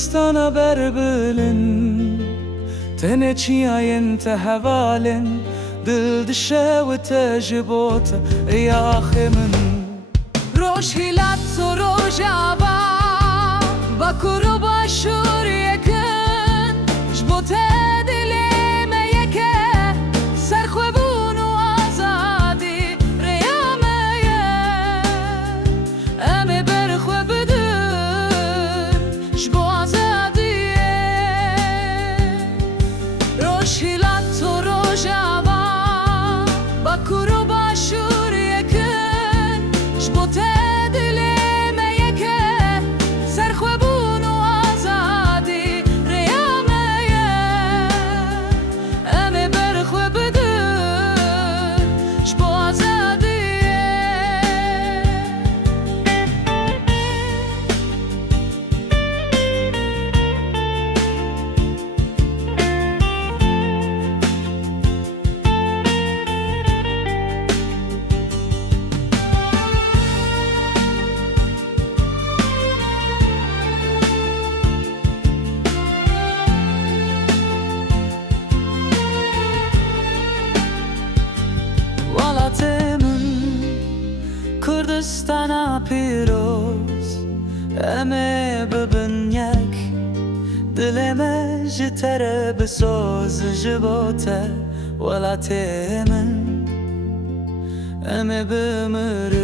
Kurdistana berbilin Tene çiyayen te hevalin Dil dişe ve tecibota ya min Roş hilat so rojava Bakuru başur yekin Jbote dileme yeke Serxwebun u azadi Reyameye Eme berxwebidin Jbo azadiye Roş hilat so rojava Bakuru başur yekin Jbote Kurdistana piroz Eme bibin yek Dileme jitere bisoz jibote Welatê min Eme bimir